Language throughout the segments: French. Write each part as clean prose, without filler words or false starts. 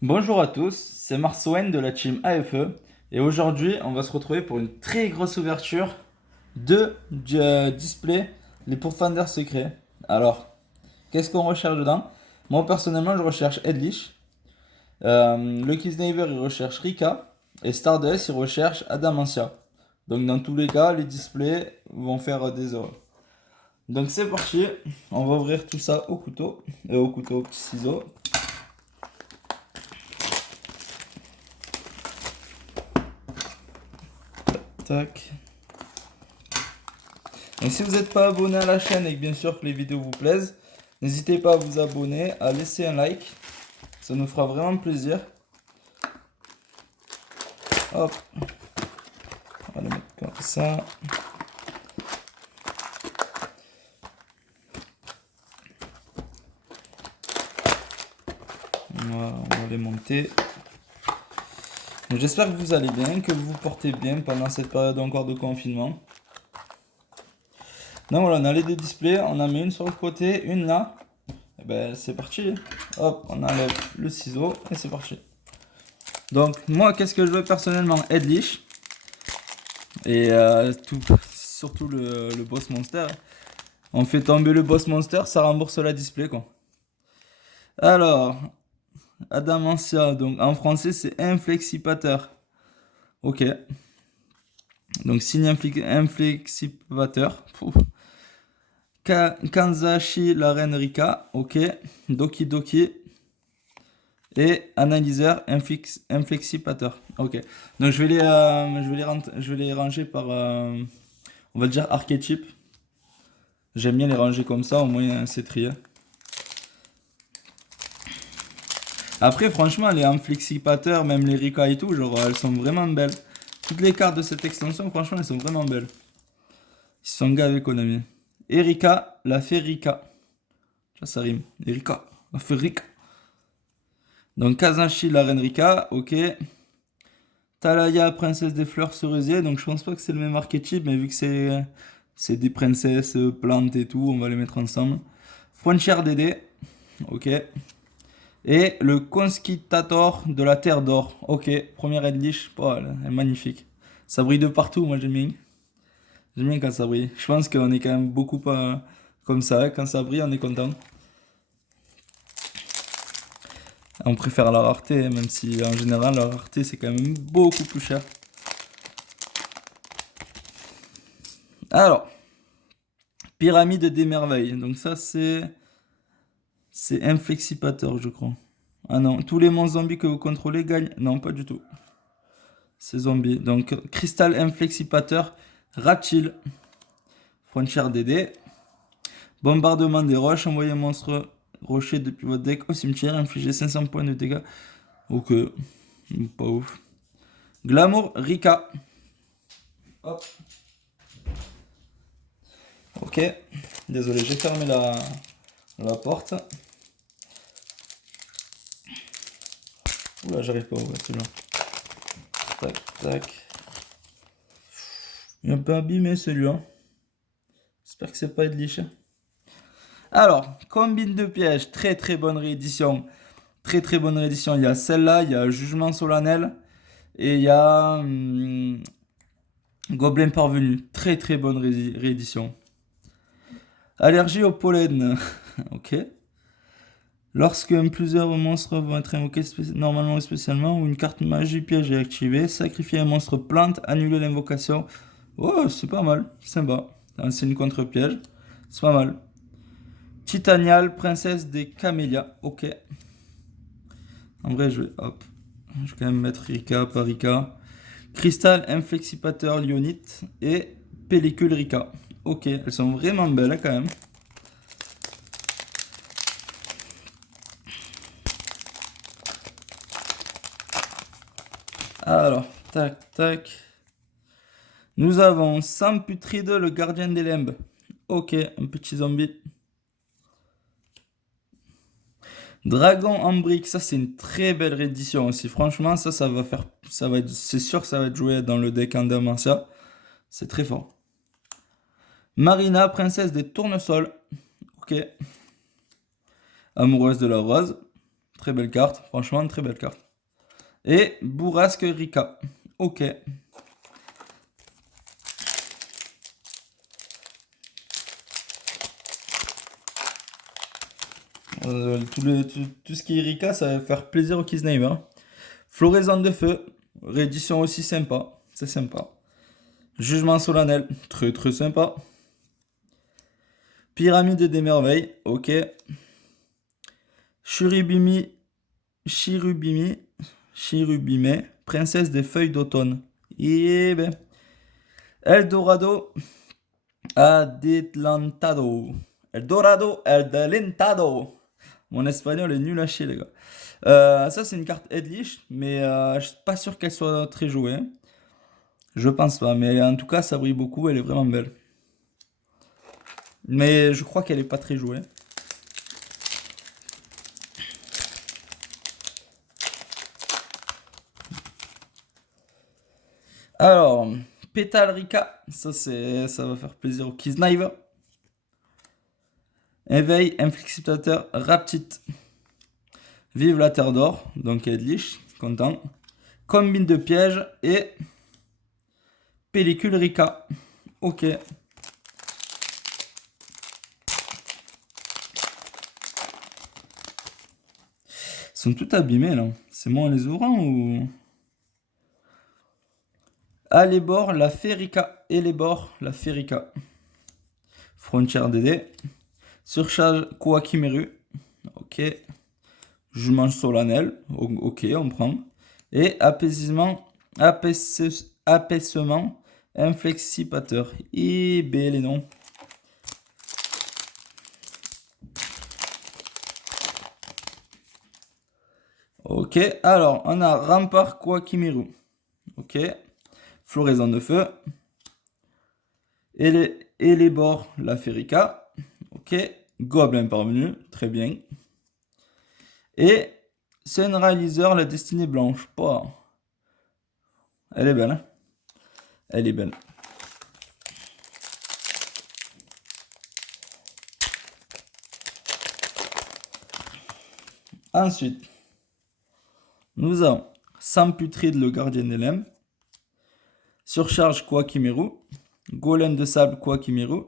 Bonjour à tous, c'est Marceau de la team AFE et aujourd'hui on va se retrouver pour une très grosse ouverture de du display les pourfendeurs secrets. Alors, qu'est-ce qu'on recherche dedans? Moi personnellement je recherche Edlich, Lucky Sniper il recherche Rika et Stardust il recherche Adamantia. Donc dans tous les cas les displays vont faire des erreurs. Donc c'est parti, on va ouvrir tout ça au petit ciseau. Tac. Donc si vous n'êtes pas abonné à la chaîne et que bien sûr que les vidéos vous plaisent, n'hésitez pas à vous abonner, à laisser un like. Ça nous fera vraiment plaisir. Hop, on va le mettre comme ça. Voilà, on va les monter. J'espère que vous allez bien, que vous vous portez bien pendant cette période encore de confinement. Donc voilà, on a les deux displays, on en met une sur le côté, une là. Et ben c'est parti. Hop, on enlève le ciseau et c'est parti. Donc moi, qu'est-ce que je veux personnellement? Headlish. Et surtout le boss monster. On fait tomber le boss monster, ça rembourse la display quoi. Alors, Adamantia, donc en français c'est inflexipateur. Ok. Donc signe inflexipateur. Kanzashi la reine Rika. Ok. Doki Doki. Et analyseur inflexipateur. Ok. Donc je vais les ranger par, on va dire archétype. J'aime bien les ranger comme ça, au moins c'est trié. Après, franchement, les amplexipateurs, même les Rika et tout, genre, elles sont vraiment belles. Toutes les cartes de cette extension, franchement, elles sont vraiment belles. Ils sont gars avec Konami. Erika, la fée Rika. Ça rime. Erika, la fée Rika. Donc, Kazashi, la reine Rika, ok. Talaya, princesse des fleurs cerisiers. Donc, je pense pas que c'est le même archétype, mais vu que c'est des princesses, plantes et tout, on va les mettre ensemble. Frontière Dédé, ok. Et le Conquistador de la Terre d'Or. Ok, première Edlich. Oh, elle est magnifique. Ça brille de partout, moi j'aime bien. J'aime bien quand ça brille. Je pense qu'on est quand même beaucoup pas comme ça. Quand ça brille, on est content. On préfère la rareté, même si en général la rareté c'est quand même beaucoup plus cher. Alors, pyramide des merveilles. Donc ça c'est inflexipateur, je crois. Ah non, tous les monstres zombies que vous contrôlez gagnent. Non, pas du tout. C'est zombie. Donc, cristal inflexipateur, Ratil, frontière DD, bombardement des roches, envoyez un monstre rocher depuis votre deck au cimetière, infligez 500 points de dégâts. Ok, pas ouf. Glamour, Rika. Hop. Ok, désolé, j'ai fermé la porte. Oula, j'arrive pas à ouvrir celui-là. Tac, tac. Il est un peu abîmé celui-là. J'espère que c'est pas Edlich. Alors, combine de pièges, très très bonne réédition. Très très bonne réédition. Il y a celle-là, il y a Jugement solennel et il y a Gobelin parvenu. Très très bonne réédition. Allergie au pollen. Ok. Lorsque plusieurs monstres vont être invoqués normalement ou spécialement, ou une carte magie piège est activée, sacrifier un monstre plante, annuler l'invocation. Oh, c'est pas mal, sympa. C'est une contre-piège. C'est pas mal. Titanial, princesse des camélias. Ok. En vrai, je vais quand même mettre Rika, pas Rika. Cristal inflexipateur lyonite et pellicule Rika. Ok, elles sont vraiment belles hein, quand même. Alors, tac, tac. Nous avons Samputride, le gardien des limbes. Ok, un petit zombie. Dragon en brique, ça c'est une très belle réédition aussi. Franchement, ça va faire, c'est sûr que ça va être joué dans le deck Andamantia. C'est très fort. Marina, princesse des tournesols. Ok. Amoureuse de la rose. Très belle carte. Franchement, très belle carte. Et Bourrasque Rika. Ok. Tout ce qui est Rika, ça va faire plaisir au Kisname. Hein. Floraison de feu. Réédition aussi sympa. C'est sympa. Jugement solennel. Très très sympa. Pyramide des merveilles. Ok. Chirubimi. Chirubime. Princesse des feuilles d'automne. Et ben. Eldorado. Adelantado. Eldorado. Adelantado. Mon espagnol est nul à chier, les gars. Ça, c'est une carte Edlish, mais je suis pas sûr qu'elle soit très jouée. Hein. Je pense pas, mais en tout cas, ça brille beaucoup, elle est vraiment belle. Mais je crois qu'elle est pas très jouée. Alors, Pétale Rika, ça va faire plaisir au Kisniver. Éveil, inflexipateur, Raptite. Vive la Terre d'Or, donc Edlich, content. Combine de pièges et pellicule Rika. Ok. Ils sont tout abîmés là. C'est moi les ourans ou... Ah, les bords, la Férica. Et les bords, la Férica. Frontière DD. Surcharge Koakimeru. Ok. Jugement solennel. Ok, on prend. Et apaisement inflexipateur. Et B, les noms. Ok, alors on a Rempart Koakimeru. Ok. Floraison de feu. Et les bords, la Férica. Ok. Gobelin parvenu. Très bien. Et Sunriser, la destinée blanche. Pas. Elle est belle. Hein, elle est belle. Ensuite, nous avons Samputride, le gardien des limbes. Surcharge Koakimeru. Golem de sable Koakimeru.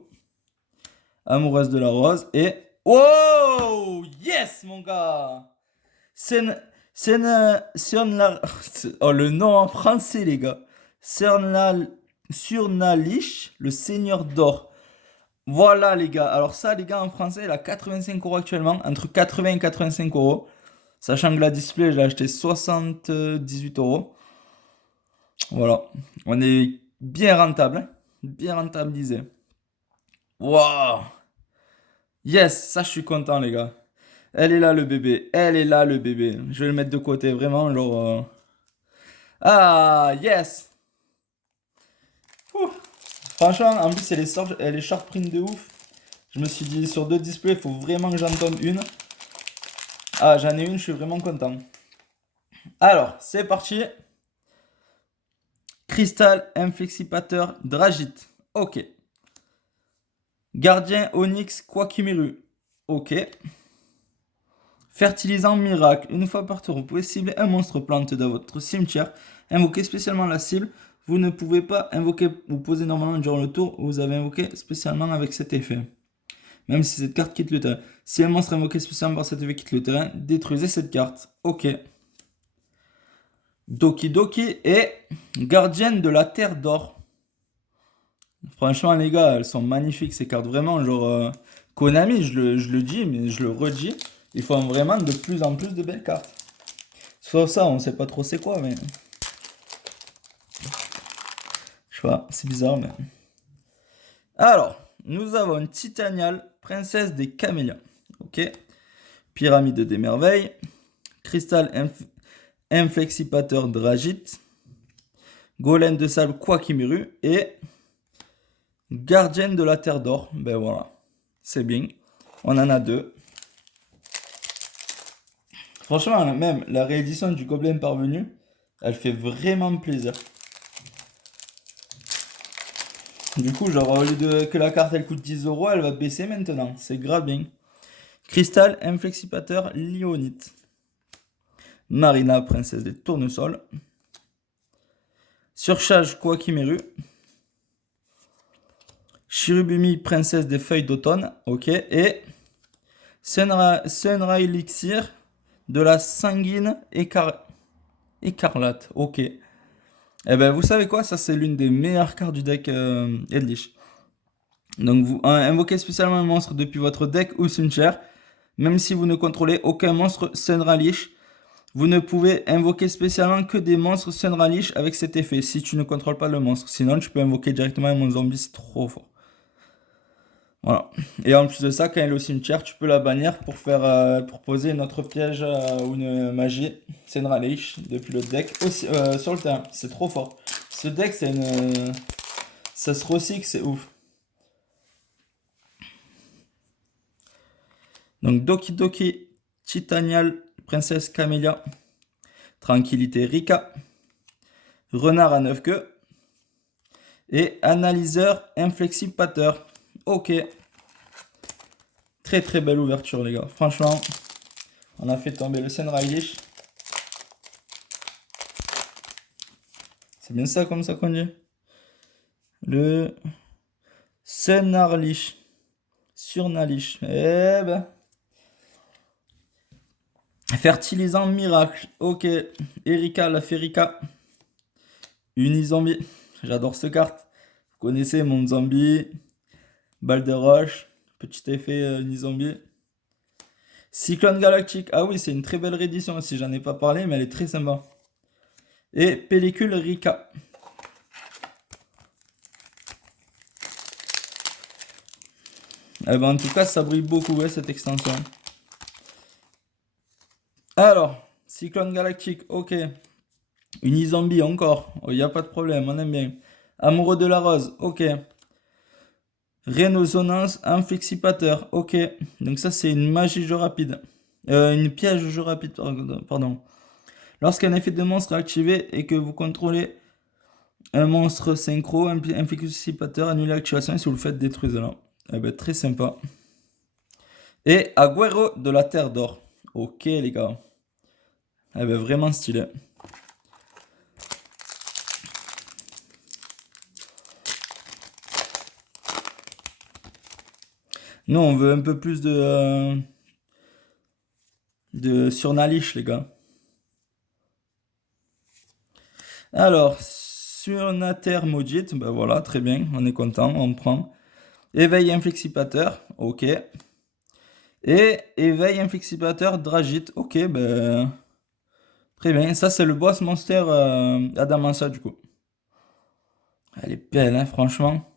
Amoureuse de la rose. Et... Oh yes, mon gars. Oh, le nom en français, les gars. Surnalish, le seigneur d'or. Voilà, les gars. Alors ça, les gars, en français, il a 85 € actuellement. Entre 80 et 85 €. Sachant que la display, je l'ai acheté 78 €. Voilà. On est bien rentable. Hein, bien rentabilisé. Waouh. Yes, ça, je suis content, les gars. Elle est là, le bébé. Elle est là, le bébé. Je vais le mettre de côté, vraiment, genre... Ah, yes. Ouh. Franchement, en plus, elle est short print de ouf. Je me suis dit, sur 2 displays, il faut vraiment que j'en tombe une. Ah, j'en ai une, je suis vraiment content. Alors, c'est parti. Cristal, inflexipateur, Dragite. Ok. Gardien, Onyx, Quakimeru. Ok. Fertilisant miracle. Une fois par tour, vous pouvez cibler un monstre plante dans votre cimetière. Invoquer spécialement la cible. Vous ne pouvez pas invoquer ou poser normalement durant le tour où vous avez invoqué spécialement avec cet effet. Même si cette carte quitte le terrain. Si un monstre invoqué spécialement par cet effet quitte le terrain, détruisez cette carte. Ok. Doki Doki et Gardienne de la Terre d'Or. Franchement, les gars, elles sont magnifiques ces cartes. Vraiment, genre Konami, je le dis, mais je le redis. Ils font vraiment de plus en plus de belles cartes. Sauf ça, on sait pas trop c'est quoi, mais... Je sais pas, c'est bizarre, mais... Alors, nous avons Titanial, princesse des camélias. Ok. Pyramide des merveilles. Cristal inflexipateur Dragite. Golem de sable Quakimeru. Et... Gardienne de la Terre d'Or. Ben voilà. C'est bien. On en a 2. Franchement, même la réédition du Gobelin parvenu, elle fait vraiment plaisir. Du coup, genre, au lieu de que la carte elle coûte 10 €, elle va baisser maintenant. C'est grave bien. Cristal inflexipateur Lyonite. Marina, princesse des tournesols. Surcharge Koakimeru. Shirubumi, princesse des feuilles d'automne. Ok. Et Sunra Elixir de la sanguine écarlate. Ok. Eh ben, vous savez quoi? Ça, c'est l'une des meilleures cartes du deck Eldritch. Donc, vous invoquez spécialement un monstre depuis votre deck ou cimetière. Même si vous ne contrôlez aucun monstre Sunra Lich, vous ne pouvez invoquer spécialement que des monstres Sunra Lich avec cet effet, si tu ne contrôles pas le monstre. Sinon, tu peux invoquer directement un monstre zombie, c'est trop fort. Voilà. Et en plus de ça, quand elle est au cimetière, tu peux la bannir pour pour poser une autre piège ou une magie Sunra Lich depuis le deck aussi, sur le terrain. C'est trop fort. Ce deck, ça se recycle, c'est ouf. Donc Doki Doki, Titanial, Princesse Camélia, Tranquillité Rika, Renard à 9 queues et Analyseur Inflexible Pater. Ok. Très très belle ouverture les gars. Franchement, on a fait tomber le Sunra Lich. C'est bien ça comme ça qu'on dit. Le Sunra Lich. Surnalich. Eh ben. Fertilisant miracle. Ok. Erika la Ferica. Unizombie. J'adore cette carte. Vous connaissez mon zombie. Balle de roche. Petit effet Unizombie. Cyclone galactique. Ah oui, c'est une très belle réédition aussi. J'en ai pas parlé, mais elle est très sympa. Et pellicule Rika. Eh ben, en tout cas, ça brille beaucoup, ouais, cette extension. Alors, Cyclone galactique, ok. Unizombie encore, il n'y a pas de problème, on aime bien. Amoureux de la rose, ok. Résonance inflexipateur, ok. Donc ça c'est une magie jeu rapide. Une piège jeu rapide, pardon. Lorsqu'un effet de monstre est activé et que vous contrôlez un monstre synchro, inflexipateur, annule l'activation et si vous le faites détruisez là. Eh ben, très sympa. Et Agüero de la Terre d'Or. Ok les gars. Eh ben, vraiment stylé. Nous, on veut un peu plus de Surnalich, les gars. Alors, Surnater Maudit, ben voilà, très bien, on est content, on prend. Éveil inflexipateur, ok. Et éveil inflexipateur Dragit, ok, ben. Très bien, ça c'est le boss monster Adamansa du coup. Elle est belle, hein, franchement.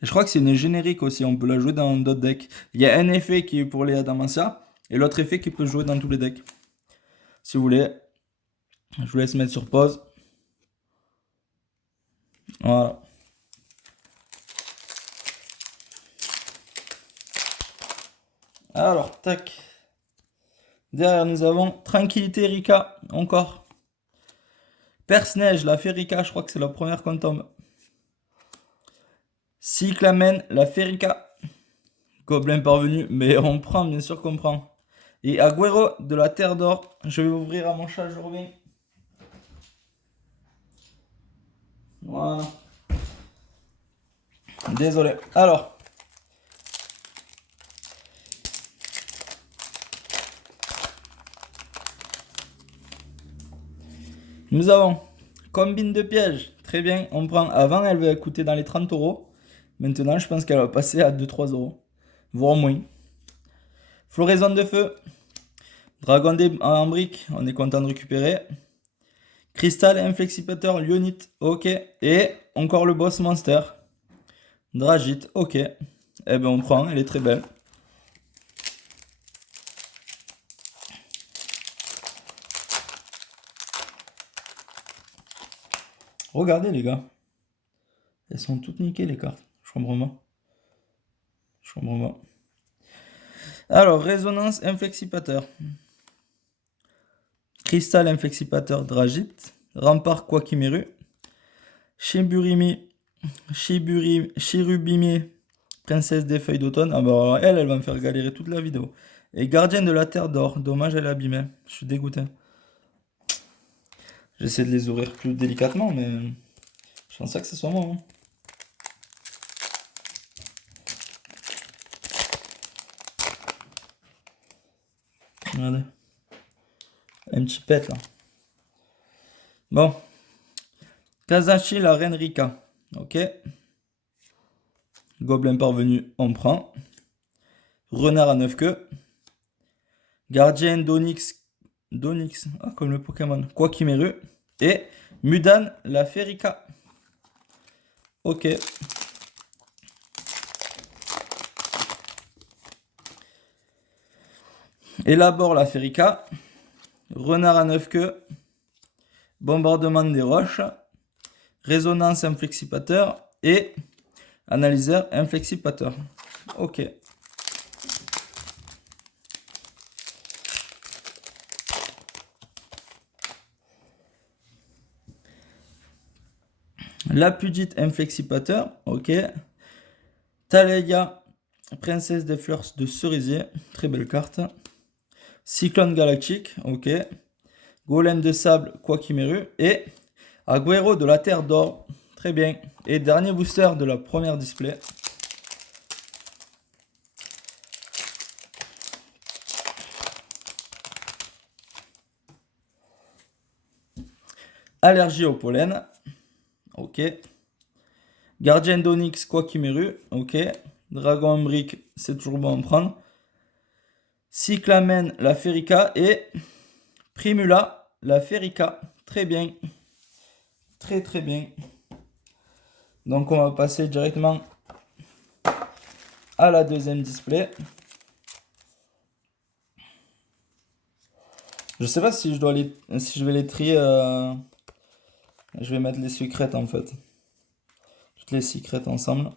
Et je crois que c'est une générique aussi, on peut la jouer dans d'autres decks. Il y a un effet qui est pour les Adamantia et l'autre effet qui peut jouer dans tous les decks. Si vous voulez, je vous laisse mettre sur pause. Voilà. Alors, tac. Derrière, nous avons Tranquillité Rika, encore. Perce-Neige, la Ferica, je crois que c'est la première qu'on tombe. Cyclamen, la Ferica. Gobelin parvenu, mais on prend, bien sûr qu'on prend. Et Agüero de la Terre d'Or. Je vais ouvrir à mon chat, je reviens. Voilà. Désolé. Alors. Nous avons combine de pièges. Très bien, on prend. Avant, elle va coûter dans les 30 euros. Maintenant, je pense qu'elle va passer à 2-3 euros. Voire moins. Floraison de feu. Dragon en brique, on est content de récupérer. Cristal inflexipateur Lyonite, ok. Et encore le boss monster. Dragite, ok. Eh ben on prend, elle est très belle. Regardez les gars. Elles sont toutes niquées les cartes. Je comprends pas. Je comprends pas. Alors, résonance inflexipateur. Cristal inflexipateur Dragite. Rempart Quakimeru. Chirubimi, princesse des feuilles d'automne. Ah bah elle va me faire galérer toute la vidéo. Et gardienne de la terre d'or. Dommage, elle est abîmée. Je suis dégoûté. J'essaie de les ouvrir plus délicatement, mais je pense pas que ce soit moi. Hein. Regardez. Un petit pet là. Bon. Kazashi, la reine Rika. Ok. Gobelin parvenu, on prend. Renard à 9 queues. Gardien d'Onyx. D'Onyx, comme le Pokémon. Quakimeru. Et Mudan, la fée Rika. Ok. Élabore la fée Rika. Renard à 9 queues. Bombardement des roches. Résonance inflexipateur. Et analyseur inflexipateur. Ok. Lapudite inflexipateur. Ok. Thalia, princesse des fleurs de cerisier. Très belle carte. Cyclone galactique. Ok. Golem de sable, Quakimeru. Et Agüero de la Terre d'Or. Très bien. Et dernier booster de la première display. Allergie au pollen. Ok. Gardien d'Onyx, Quakimeru. Ok. Dragon en brique, c'est toujours bon à en prendre. Cyclamen, la Férica. Et Primula, la Férica. Très bien. Très très bien. Donc on va passer directement à la deuxième display. Je sais pas si je dois si je vais les trier. Je vais mettre les secrètes en fait. Toutes les secrètes ensemble.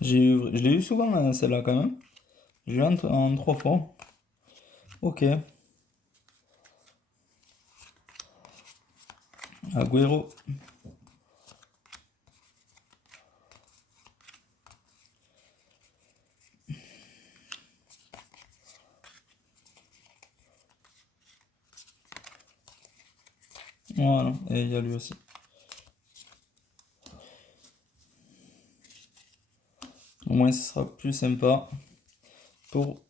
Je l'ai eu souvent celle-là quand même. J'ai eu en 3 fois. Ok. Agüero. Voilà, et il y a lui aussi. Au moins ce sera plus sympa pour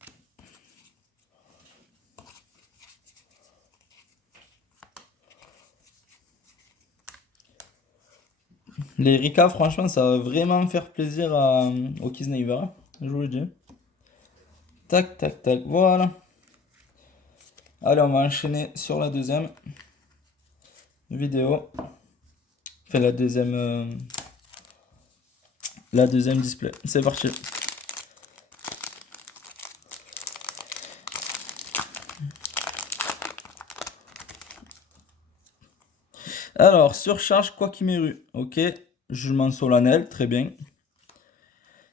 les Rika. Franchement, ça va vraiment faire plaisir au Kisneiver, je vous le dis. Tac, tac, tac, voilà. Allez, on va enchaîner sur la deuxième vidéo. Enfin, la deuxième display. C'est parti. Alors, surcharge Quakimeru. Ok. Jugement solennel. Très bien.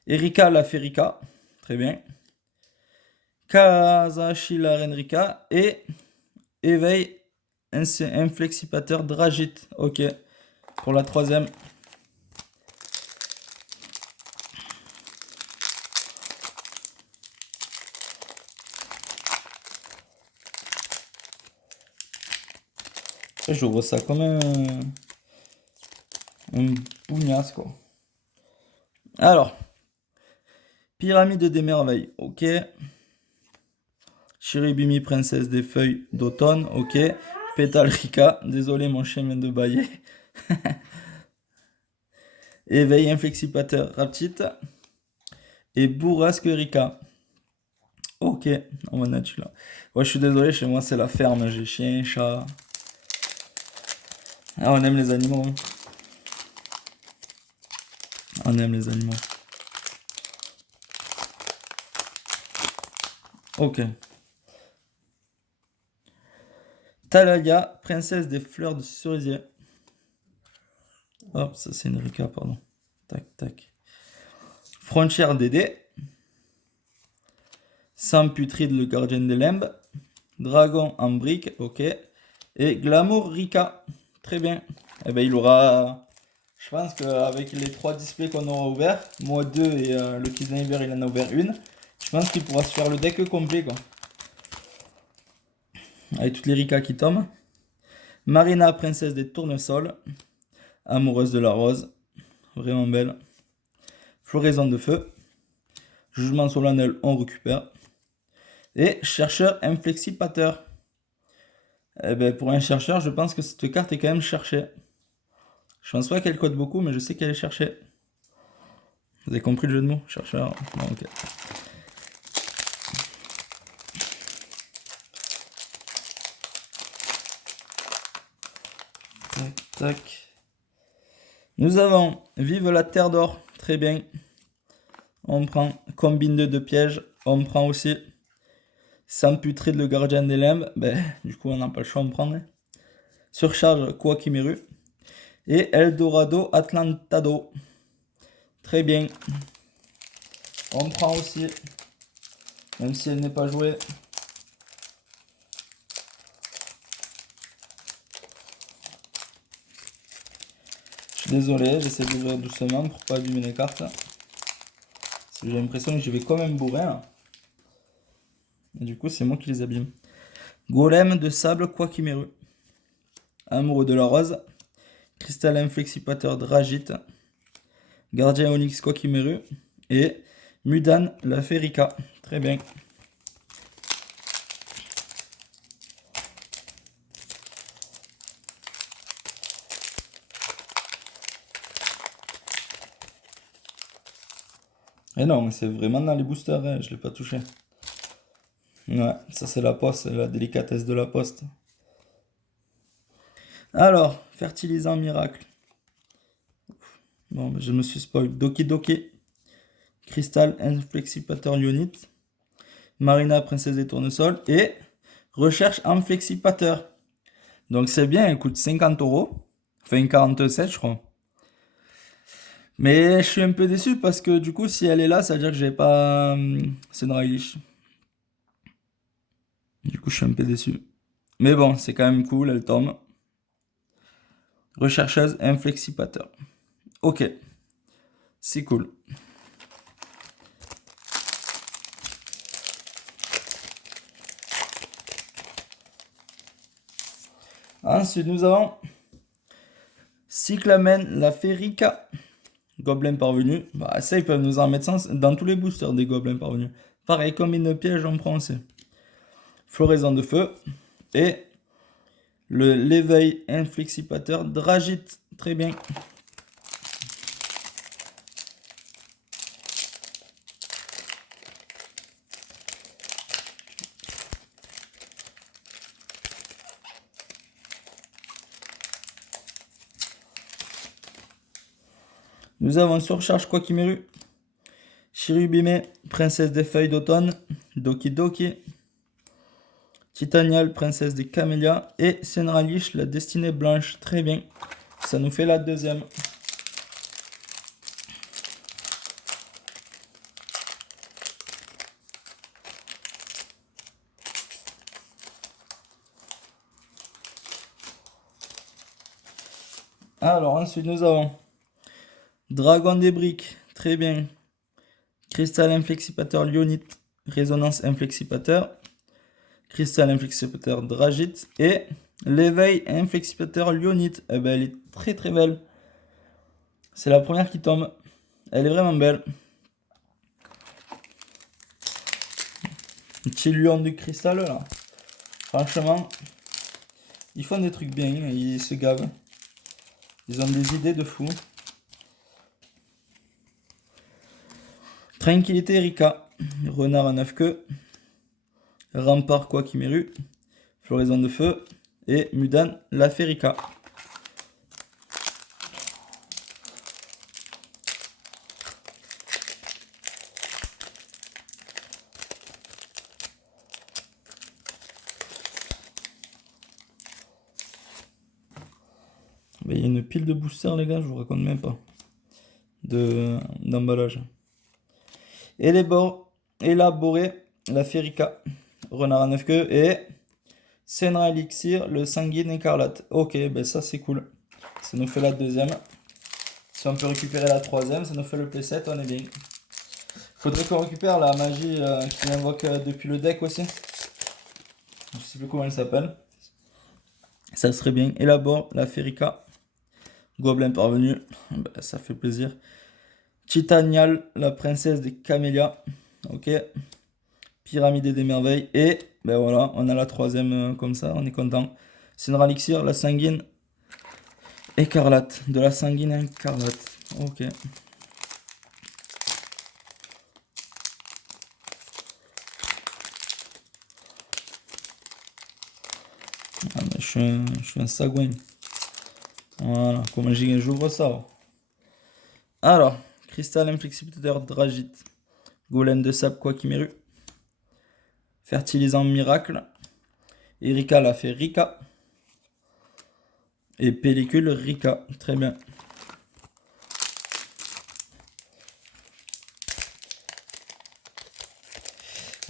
Erika la Férica. Très bien. Kazashi la Renrika. Et éveil inflexipateur Dragite. Ok. Pour la troisième. J'ouvre ça comme un bougnasse quoi. Alors, pyramide des merveilles, ok. Chiribimi, princesse des feuilles d'automne, ok. Pétale Rika, désolé mon chien vient de bailler. Éveil inflexipateur Raptite. Et bourrasque Rika. Ok, on va mettre là. Ouais, je suis désolé, chez moi c'est la ferme, j'ai chien, chat. Ah, on aime les animaux. Hein. On aime les animaux. Ok. Talaya, princesse des fleurs de cerisier. Hop, ça c'est une Rika, pardon. Tac, tac. Frontière Dédé. Samputride, le gardien des limbes. Dragon en brique, ok. Et Glamour Rika. Très bien. Eh ben, il aura Je pense qu'avec les 3 displays qu'on aura ouverts, moi 2 et le Kiss Neighbor il en a ouvert une, je pense qu'il pourra se faire le deck complet quoi. Avec toutes les Rika qui tombent. Marina, princesse des tournesols. Amoureuse de la rose. Vraiment belle. Floraison de feu. Jugement solennel, on récupère. Et chercheur inflexipateur. Eh ben, pour un chercheur, je pense que cette carte est quand même cherchée. Je pense pas qu'elle code beaucoup, mais je sais qu'elle est cherchée. Vous avez compris le jeu de mots? Chercheur. Bon, ok. Tac, tac. Nous avons Vive la Terre d'Or. Très bien. On prend Combine de 2 pièges. On prend aussi Samputrid le gardien des limbes. Ben, du coup, on n'a pas le choix de prendre. Surcharge Kwakimeru. Et Eldorado Atlantado. Très bien. On prend aussi, même si elle n'est pas jouée, je suis désolé, j'essaie d'ouvrir doucement pour pas abîmer les cartes. J'ai l'impression que je vais quand même bourrer. Là. Et du coup, c'est moi qui les abîme. Golem de sable Kwakimeru. Amoureux de la rose. Cristal inflexipateur Dragite. Gardien Onyx Kwakimeru. Et Mudan la Ferica. Très bien. Et non, c'est vraiment dans les boosters, hein, je l'ai pas touché. Ouais, ça c'est la poste, la délicatesse de la poste. Alors, fertilisant miracle. Bon, je me suis spoil. Doki Doki. Cristal inflexipateur Lionite. Marina, princesse des tournesols. Et recherche inflexipateur. Donc c'est bien, elle coûte 50 euros. Enfin 47 je crois. Mais je suis un peu déçu parce que du coup si elle est là, ça veut dire que j'ai pas Senrailish. Du coup je suis un peu déçu. Mais bon, c'est quand même cool, elle tombe. Rechercheuse inflexipateur. Ok. C'est cool. Ensuite, nous avons Cyclamen, la Ferica. Gobelin parvenu. Bah, ça, ils peuvent nous en mettre dans tous les boosters des gobelins parvenus. Pareil, comme une piège, on prend aussi. Floraison de feu. Et l'éveil inflexipateur Dragite. Très bien. Nous avons Surcharge Kwakimeru. Chirubime, princesse des feuilles d'automne. Doki Doki. Titanial, princesse des camélias. Et Senralish, la destinée blanche. Très bien. Ça nous fait la deuxième. Alors ensuite nous avons Dragon des briques, très bien. Cristal inflexipateur Lionite, résonance inflexipateur. Cristal inflexipateur Dragite et l'éveil inflexipateur Lionite. Eh ben, elle est très très belle. C'est la première qui tombe. Elle est vraiment belle. Un petit lion du cristal là. Franchement, ils font des trucs bien, ils se gavent. Ils ont des idées de fou. Tranquillité Rika. Renard à 9 queues. Rempart Kwakimeru. Floraison de feu. Et Mudan la Ferica. Il y a une pile de boosters les gars, je vous raconte même pas. D'emballage. Élaborer la Ferica. Renard à 9 queues et Senra Elixir, le sanguine écarlate. Ok, ben ça c'est cool. Ça nous fait la deuxième. Si on peut récupérer la troisième, ça nous fait le playset, on est bien. Faudrait qu'on récupère la magie qui invoque depuis le deck aussi. Je sais plus comment elle s'appelle. Ça serait bien. Élabore la Ferica. Gobelin parvenu. Ben, ça fait plaisir. Titanial, la princesse des camélias. Ok. Pyramide des merveilles. Et ben voilà, on a la troisième comme ça, on est content. C'est une elixir, la sanguine écarlate. De la sanguine écarlate. Ok. Ah, mais je suis un sagouin. Voilà, comment j'ouvre ça. Alors, cristal inflexibilisateur dragite. Golem de sable Quakimeru. Fertilisant miracle. Erika l'a fait Rika. Et pellicule Rika. Très bien.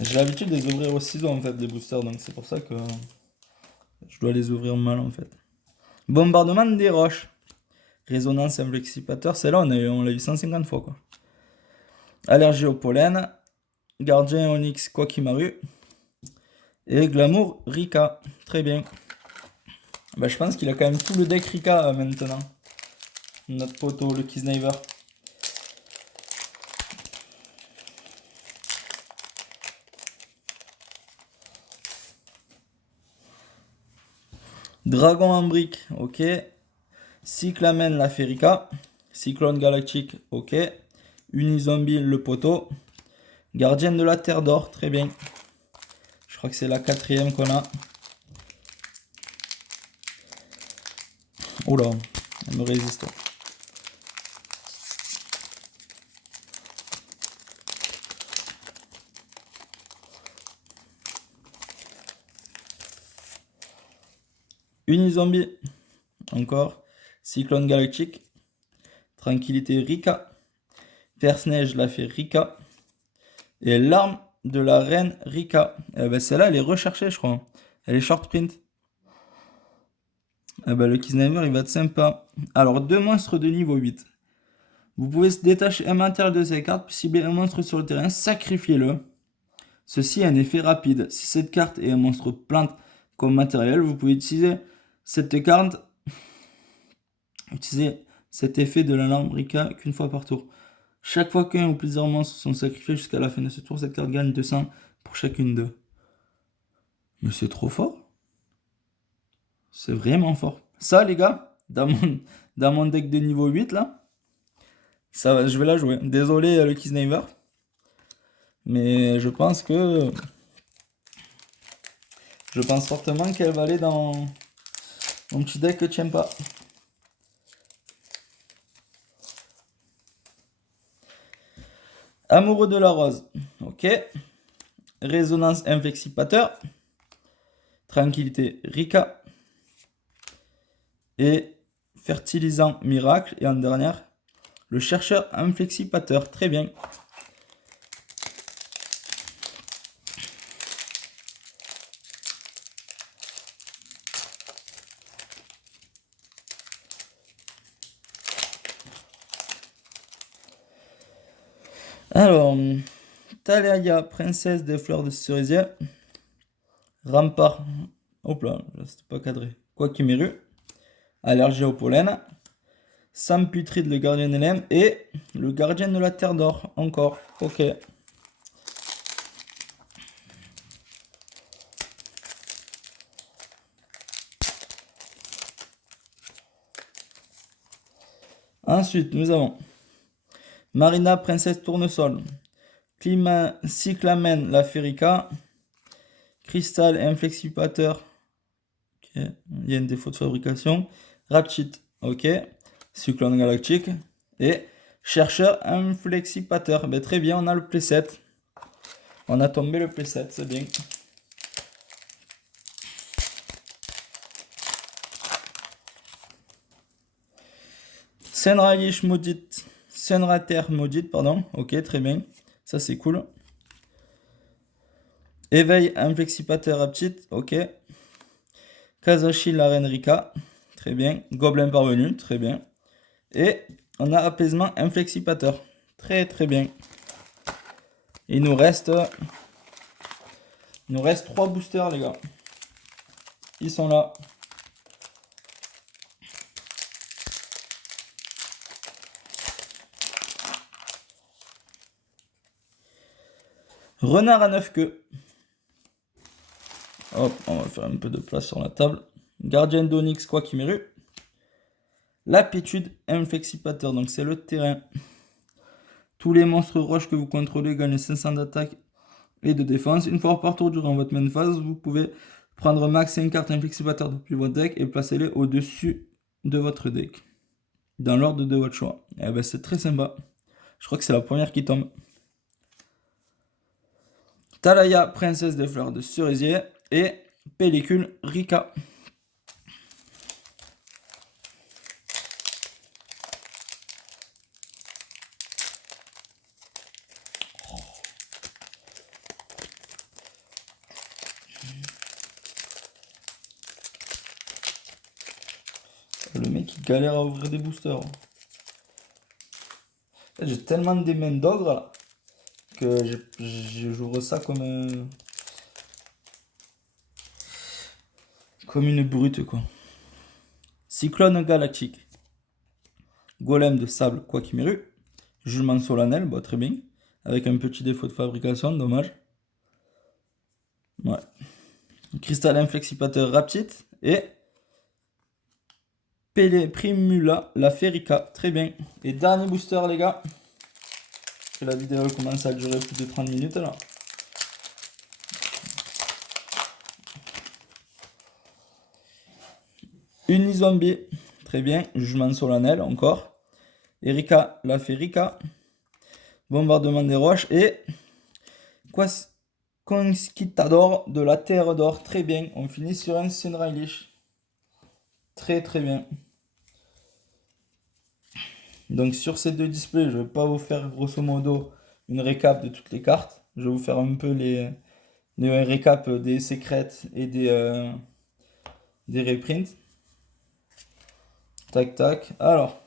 J'ai l'habitude de les ouvrir au ciseau en fait, des boosters, donc c'est pour ça que je dois les ouvrir mal en fait. Bombardement des roches. Résonance inflexipateur, celle-là on l'a eu 150 fois quoi. Allergie au pollen. Gardien Onyx Quakimaru. Et Glamour Rika. Très bien. Bah, je pense qu'il a quand même tout le deck Rika maintenant. Notre poteau, le Kisniver. Dragon en brique, ok. Cyclamen la Ferica. Cyclone galactique, ok. Unizombie le poteau. Gardien de la Terre d'Or, très bien. Je crois que c'est la quatrième qu'on a. Oula, elle me résiste. Unizombie, encore. Cyclone galactique. Tranquillité Rika. Perce-neige la fait Rika. Et l'arme de la reine Rika. Eh ben, celle-là, elle est recherchée, je crois. Elle est short print. Eh ben, le Kisniver, il va être sympa. Alors, deux monstres de niveau 8. Vous pouvez se détacher un matériel de ces cartes, cibler un monstre sur le terrain, sacrifiez-le. Ceci a un effet rapide. Si cette carte est un monstre plante comme matériel, vous pouvez utiliser cette carte. Utilisez cet effet de l'alarme Rika qu'une fois par tour. Chaque fois qu'un ou plusieurs monstres sont sacrifiés jusqu'à la fin de ce tour, cette carte gagne 200 pour chacune d'eux. Mais c'est trop fort. C'est vraiment fort. Ça, les gars, dans mon deck de niveau 8, là, ça, je vais la jouer. Désolé, le Kisniver. Mais je pense fortement qu'elle va aller dans mon petit deck que tient pas. Amoureux de la rose. Ok. Résonance inflexipateur. Tranquillité Rika. Et fertilisant miracle. Et en dernière, le chercheur inflexipateur. Très bien. Alors, Talia, princesse des fleurs de cerisier. Rempart. Hop là, c'était pas cadré. Quakimeru. Allergie au pollen. Samputride, le gardien de l'âme. Et le gardien de la terre d'or. Encore. Ok. Ensuite, nous avons Marina, princesse tournesol. Cyclamen, la Ferica. Cristal inflexipateur. Okay. Il y a un défaut de fabrication. Rapchit, ok. Cyclone galactique. Et chercheur inflexipateur. Ben, très bien, on a le playset. On a tombé le playset, c'est bien. Senraish maudite. Senrater maudite, pardon. Ok, très bien. Ça, c'est cool. Éveil inflexipateur Rapchit, ok. Kazashi la reine Rika, très bien. Gobelin parvenu, très bien. Et on a apaisement inflexipateur. Très très bien. Et il nous reste 3 boosters, les gars. Ils sont là. Renard à 9 queues. Hop, on va faire un peu de place sur la table. Gardien d'Onyx, quoi qu'il m'érue. L'aptitude inflexipateur, donc c'est le terrain. Tous les monstres roches que vous contrôlez gagnent 500 d'attaque et de défense. Une fois par tour durant votre main phase, vous pouvez prendre max 5 cartes inflexipateur depuis votre deck et placer-les au-dessus de votre deck. Dans l'ordre de votre choix. Et ben c'est très sympa. Je crois que c'est la première qui tombe. Talaya, princesse des fleurs de cerisier. Et pellicule Rika. Le mec il galère à ouvrir des boosters. J'ai tellement des mains d'ogre là que j'ouvre ça comme une brute quoi. Cyclone galactique. Golem de sable, quoi qu'il m'érue. Jugement solennel, bah, très bien. Avec un petit défaut de fabrication, dommage. Ouais. Cristal inflexipateur rapide. Et Primula, la Ferica. Très bien. Et dernier booster, les gars. Que la vidéo commence à durer plus de 30 minutes là. Unizombie. Très bien. Jugement solennel encore. Erika, la Ferica. Bombardement des roches. Et Conquistador de la Terre d'Or. Très bien. On finit sur un Sunrise. Très très bien. Donc sur ces deux displays, je ne vais pas vous faire grosso modo une récap de toutes les cartes. Je vais vous faire un peu les récaps des secrets et des reprints. Tac tac. Alors,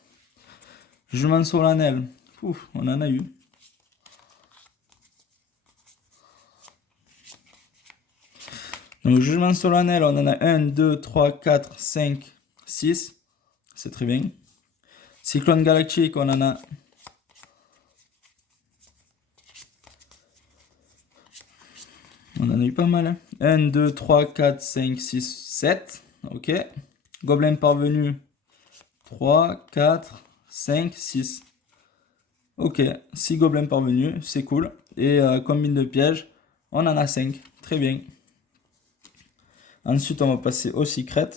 jugement solennel. Ouf, on en a eu. Donc jugement solennel, on en a 1, 2, 3, 4, 5, 6. C'est très bien. Cyclone galactique, on en a eu pas mal. Hein. 1, 2, 3, 4, 5, 6, 7. Ok. Gobelin parvenu. 3, 4, 5, 6. Ok. 6 gobelins parvenus. C'est cool. Et combine de pièges, on en a 5. Très bien. Ensuite, on va passer au secret.